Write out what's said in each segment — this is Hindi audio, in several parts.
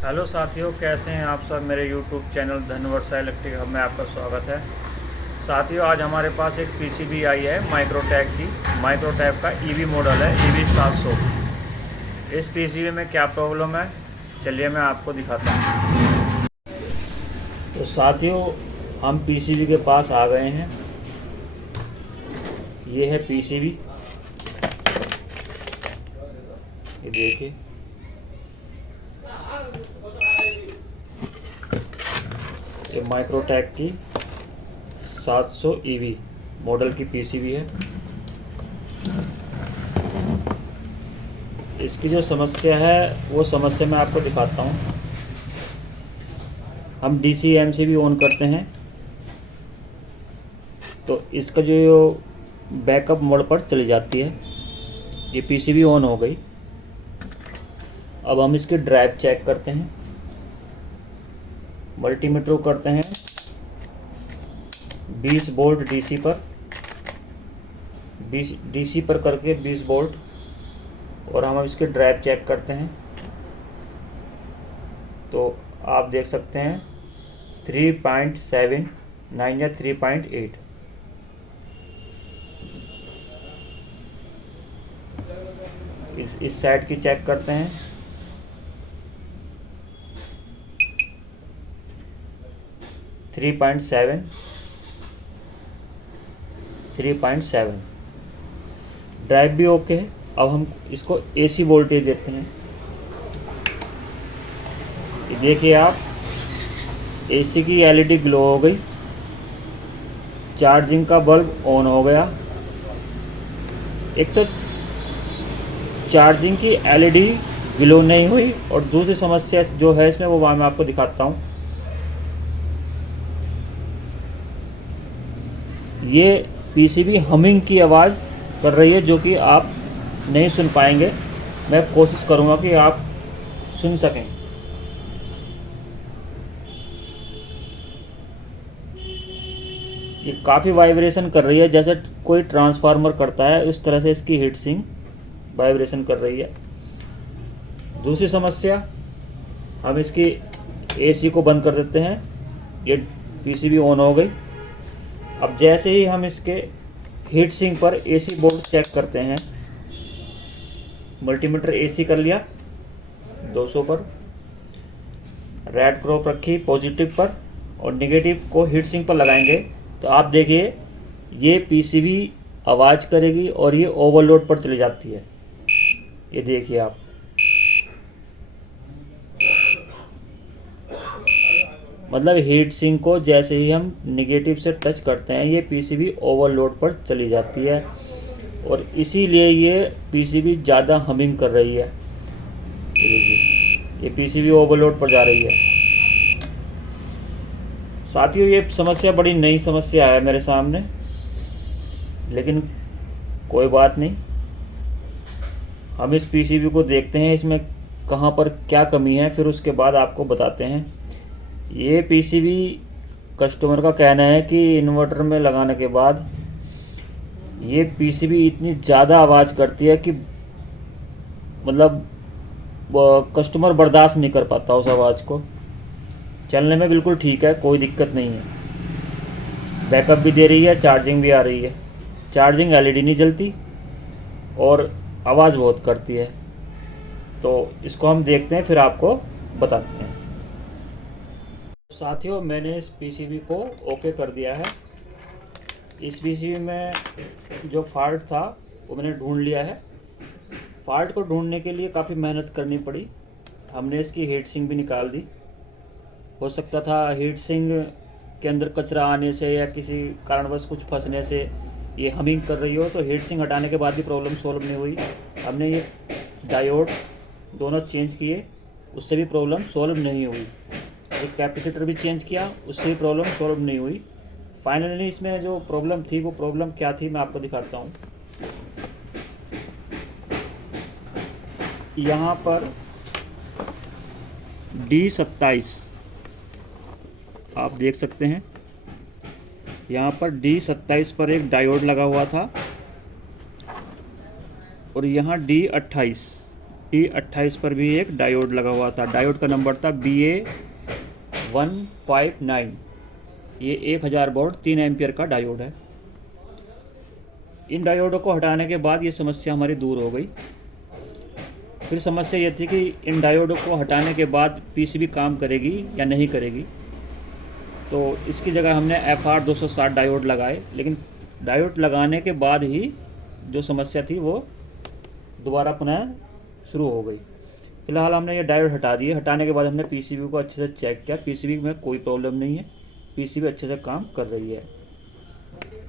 हेलो साथियों, कैसे हैं आप सब। मेरे YouTube channel Dhanvarsha electric hub में आपका स्वागत है। साथियों, आज हमारे पास एक पीसीबी आई है माइक्रोटेक की। माइक्रोटेक का ईवी मॉडल है, ईवी 700। इस पीसीबी में क्या प्रॉब्लम है, चलिए मैं आपको दिखाता हूँ। तो साथियों, हम पीसीबी के पास आ गए हैं। ये है पीसीबी, ये देखिए। ये माइक्रोटेक की 700 ईवी मॉडल की पीसीबी है। इसकी जो समस्या है वो समस्या मैं आपको दिखाता हूँ। हम डीसी एमसीबी ऑन करते हैं तो इसका जो बैकअप मोड पर चली जाती है। ये पीसीबी ऑन हो गई। अब हम इसकी ड्राइव चेक करते हैं। मल्टीमीटर करते हैं 20 वोल्ट डीसी पर, 20 डीसी पर करके 20 वोल्ट। और हम अब इसकी ड्राइव चेक करते हैं तो आप देख सकते हैं 3.79 या 3.8। इस साइड की चेक करते हैं। 3.7, 3.7। ड्राइव भी ओके है। अब हम इसको एसी वोल्टेज देते हैं। ये देखिए आप, एसी की एलईडी ग्लो हो गई, चार्जिंग का बल्ब ऑन हो गया। एक तो चार्जिंग की एलईडी ग्लो नहीं हुई, और दूसरी समस्या जो है इसमें वो मैं आपको दिखाता हूँ। ये पीसीबी हमिंग की आवाज़ कर रही है, जो कि आप नहीं सुन पाएंगे। मैं कोशिश करूँगा कि आप सुन सकें। ये काफ़ी वाइब्रेशन कर रही है, जैसे कोई ट्रांसफार्मर करता है उस तरह से इसकी हीट सिंक वाइब्रेशन कर रही है। दूसरी समस्या, हम इसकी एसी को बंद कर देते हैं। ये पीसीबी ऑन हो गई। अब जैसे ही हम इसके हीट सिंक पर एसी बोर्ड चेक करते हैं, मल्टीमीटर एसी कर लिया 200 पर, रेड क्रॉप रखी पॉजिटिव पर, और नेगेटिव को हीट सिंक पर लगाएंगे तो आप देखिए ये पीसीबी आवाज़ करेगी और ये ओवरलोड पर चली जाती है। ये देखिए आप, मतलब हीट सिंक को जैसे ही हम नेगेटिव से टच करते हैं ये पीसीबी ओवरलोड पर चली जाती है, और इसीलिए ये पीसीबी ज़्यादा हमिंग कर रही है। ये देखिए, ये पीसीबी ओवरलोड पर जा रही है। साथियों, ये समस्या बड़ी नई समस्या है मेरे सामने, लेकिन कोई बात नहीं। हम इस पीसीबी को देखते हैं इसमें कहाँ पर क्या कमी है, फिर उसके बाद आपको बताते हैं। ये पीसीबी कस्टमर का कहना है कि इन्वर्टर में लगाने के बाद ये पीसीबी इतनी ज़्यादा आवाज़ करती है कि मतलब कस्टमर बर्दाश्त नहीं कर पाता उस आवाज़ को। चलने में बिल्कुल ठीक है, कोई दिक्कत नहीं है, बैकअप भी दे रही है, चार्जिंग भी आ रही है। चार्जिंग एलईडी नहीं जलती और आवाज़ बहुत करती है। तो इसको हम देखते हैं, फिर आपको बताते हैं। साथियों, मैंने इस पीसीबी को ओके कर दिया है। इस पीसीबी में जो फॉल्ट था वो मैंने ढूंढ लिया है। फॉल्ट को ढूंढने के लिए काफ़ी मेहनत करनी पड़ी। हमने इसकी हीट सिंक भी निकाल दी। हो सकता था हीट सिंक के अंदर कचरा आने से या किसी कारणवश कुछ फंसने से ये हमिंग कर रही हो, तो हीट सिंक हटाने के बाद भी प्रॉब्लम सॉल्व नहीं हुई। हमने ये डायोड दोनों चेंज किए, उससे भी प्रॉब्लम सॉल्व नहीं हुई। एक कैपेसिटर भी चेंज किया, उससे भी प्रॉब्लम सॉल्व नहीं हुई। फाइनली इसमें जो प्रॉब्लम थी वो प्रॉब्लम क्या थी मैं आपको दिखाता हूँ। यहाँ पर D27 आप देख सकते हैं। यहाँ पर D27 पर एक डायोड लगा हुआ था, और यहाँ D28 T28 पर भी एक डायोड लगा हुआ था। डायोड का नंबर था BA159। ये 1000 वोल्ट 3 एम्पियर का डायोड है। इन डायोडों को हटाने के बाद ये समस्या हमारी दूर हो गई। फिर समस्या ये थी कि इन डायोडों को हटाने के बाद पीसीबी काम करेगी या नहीं करेगी। तो इसकी जगह हमने FR260 डायोड लगाए, लेकिन डायोड लगाने के बाद ही जो समस्या थी वो दोबारा पुनः शुरू हो गई। फिलहाल हमने ये डायोड हटा दिए। हटाने के बाद हमने पीसीबी को अच्छे से चेक किया। पीसीबी में कोई प्रॉब्लम नहीं है, पीसीबी अच्छे से काम कर रही है।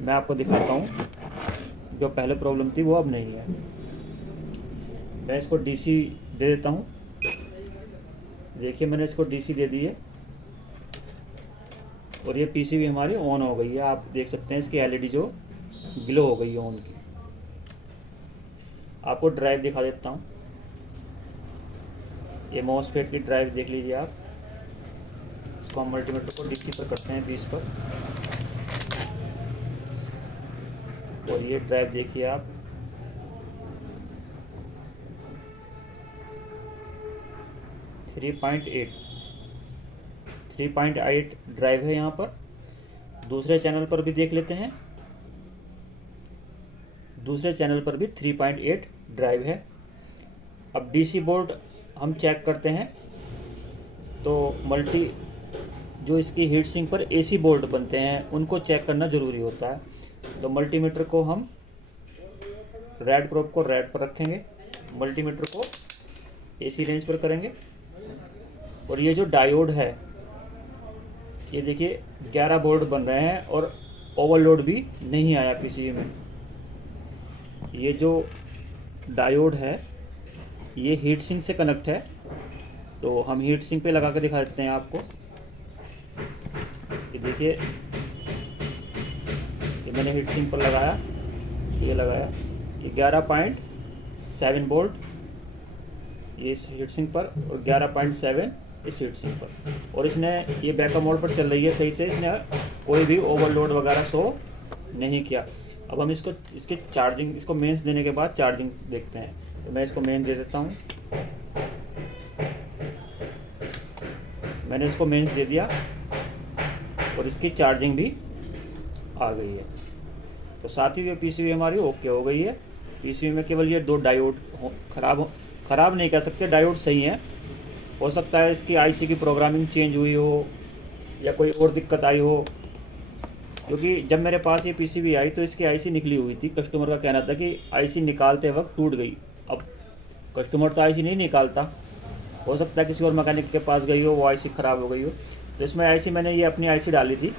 मैं आपको दिखाता हूँ, जो पहले प्रॉब्लम थी वो अब नहीं है। मैं इसको डीसी दे देता हूँ। देखिए मैंने इसको डीसी दे दी है और ये पीसीबी हमारी ऑन हो गई है। आप देख सकते हैं इसकी एलईडी जो ग्लो हो गई है ऑन की। आपको ड्राइव दिखा देता हूँ। ये मॉसफेट की ड्राइव देख लीजिए आप। इसको हम मल्टीमीटर को डीसी पर करते हैं 20 पर, और ये ड्राइव देखिए आप। थ्री पॉइंट एट ड्राइव है यहाँ पर। दूसरे चैनल पर भी देख लेते हैं। दूसरे चैनल पर भी 3.8 ड्राइव है। अब डीसी बोर्ड हम चेक करते हैं तो मल्टी जो इसकी हीट सिंक पर एसी बोर्ड बनते हैं उनको चेक करना ज़रूरी होता है। तो मल्टीमीटर को हम रेड प्रोब को रेड पर रखेंगे, मल्टीमीटर को एसी रेंज पर करेंगे, और ये जो डायोड है ये देखिए 11 बोर्ड बन रहे हैं और ओवरलोड भी नहीं आया पीसीबी में। ये जो डायोड है ये हीट सिंक से कनेक्ट है, तो हम हीट सिंक पे लगा कर दिखा देते हैं आपको। ये देखिए, ये मैंने हीट सिंक पर लगाया, ये लगाया, ये 11.7 वोल्ट ये इस हीट सिंक पर और 11.7 इस हीट सिंक पर, और इसने ये बैकअप मोड पर चल रही है सही से। इसने कोई भी ओवरलोड वगैरह शो नहीं किया। अब हम इसकी चार्जिंग, इसको मेंस देने के बाद चार्जिंग देखते हैं। तो मैं इसको मेंस दे देता हूँ। मैंने इसको मेंस दे दिया और इसकी चार्जिंग भी आ गई है। तो साथ ही ये पीसीबी हमारी ओके हो गई है। पीसीबी में केवल ये 2 डायोड खराब नहीं कह सकते, डायोड सही है। हो सकता है इसकी आईसी की प्रोग्रामिंग चेंज हुई हो या कोई और दिक्कत आई हो, क्योंकि जब मेरे पास ये पीसीबी आई तो इसकी आईसी निकली हुई थी। कस्टमर का कहना था कि आईसी निकालते वक्त टूट गई। अब कस्टमर तो आईसी नहीं निकालता, हो सकता है किसी और मैकेनिक के पास गई हो, वो आईसी ख़राब हो गई हो। तो इसमें आईसी मैंने ये अपनी आईसी डाली थी,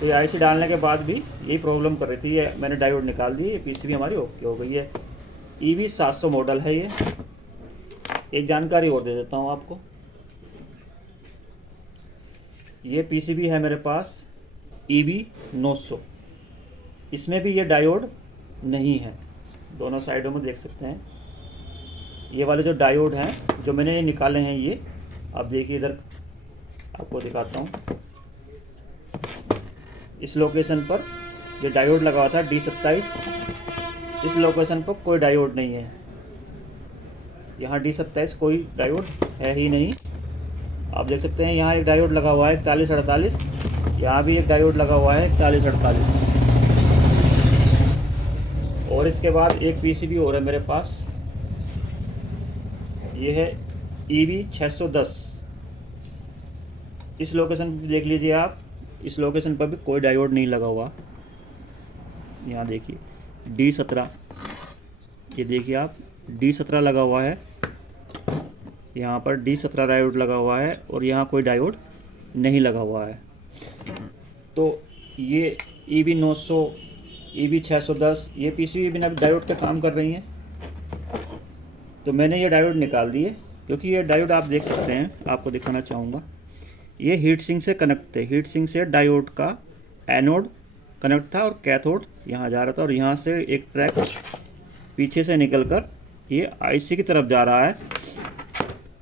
तो ये आईसी डालने के बाद भी यही प्रॉब्लम कर रही थी। ये मैंने डायोड निकाल दी, ये पीसीबी हमारी ओके हो गई है। EV 700 मॉडल है ये। एक जानकारी और दे देता हूँ आपको। ये पीसीबी है मेरे पास EV 900। इसमें भी ये डायोड नहीं है। दोनों साइडों में देख सकते हैं ये वाले जो डायोड हैं जो मैंने ये निकाले हैं, ये आप देखिए इधर आपको दिखाता हूँ। इस लोकेशन पर ये डायोड लगा हुआ था D27। इस लोकेशन पर कोई डायोड नहीं है। यहाँ D27 कोई डायोड है ही नहीं। आप देख सकते हैं यहाँ एक डायोड लगा हुआ है 4148, यहाँ भी एक डायोड लगा हुआ है 4148, और इसके बाद एक पीसीबी और है मेरे पास, ये है EV 610। इस लोकेशन पर देख लीजिए आप, इस लोकेशन पर भी कोई डायोड नहीं लगा हुआ। यहाँ देखिए D17, ये देखिए आप D17 लगा हुआ है, यहाँ पर D17 डायोड लगा हुआ है और यहाँ कोई डायोड नहीं लगा हुआ है। तो ये EV 900, EV 610 ये पीसीबी बिना डायोड के काम कर रही हैं। तो मैंने ये डायोड निकाल दिए, क्योंकि ये डायोड आप देख सकते हैं, आपको दिखाना चाहूँगा। ये हीट सिंक से कनेक्ट थे। हीट सिंक से डायोड का एनोड कनेक्ट था और कैथोड यहाँ जा रहा था, और यहाँ से एक ट्रैक पीछे से निकलकर ये आईसी की तरफ जा रहा है।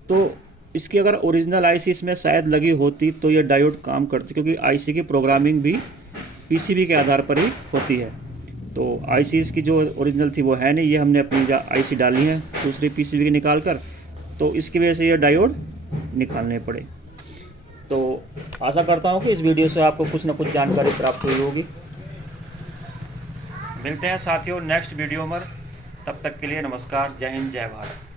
तो इसकी अगर ओरिजिनल आईसी इसमें शायद लगी होती तो ये डायोड काम करती, क्योंकि आईसी की प्रोग्रामिंग भी पीसीबी के आधार पर ही होती है। तो तो आईसी इसकी जो ओरिजिनल थी वो है नहीं, ये हमने अपनी आईसी डाली है दूसरी पीसीबी की निकाल कर, तो इसकी वजह से ये डायोड निकालने पड़े। तो आशा करता हूँ कि इस वीडियो से आपको कुछ ना कुछ जानकारी प्राप्त हुई होगी। मिलते हैं साथियों नेक्स्ट वीडियो में, तब तक के लिए नमस्कार, जय हिंद, जय भारत।